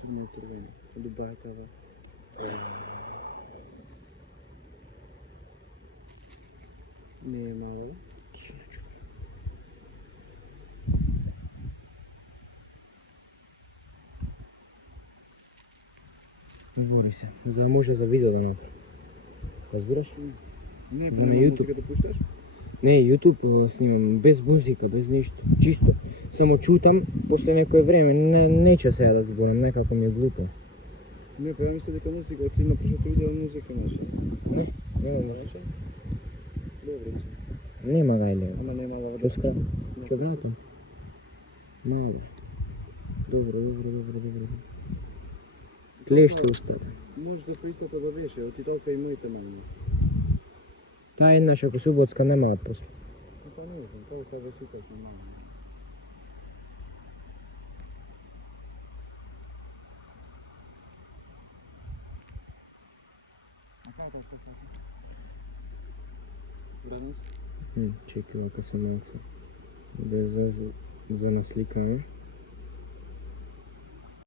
Crveni, crveni. Ljubakava. Nema ovo. Говори се. За може за видео да направи. Разбираш? Не, за на YouTube. Да пушташ? Не, YouTube снимам без музика, без ништо. Чисто. Само чутам, после некое време нече сега да зборам, некако ми е глупо. Не, па ја мисля дека музика, ти на прашото видео музика имаше. Не, нема Имаше? Добре си. Нема га или. Ама нема да Чоска. Чо брато? Мало. Добро. Клеште устата. Може да пристата да беше, оти толка и моите мами. Таа еднаш ако суботска немаат после. Па не знам, толка да супат на мами. А како се пати? Гранис? Чекай, вака се малце. Без за насликаме.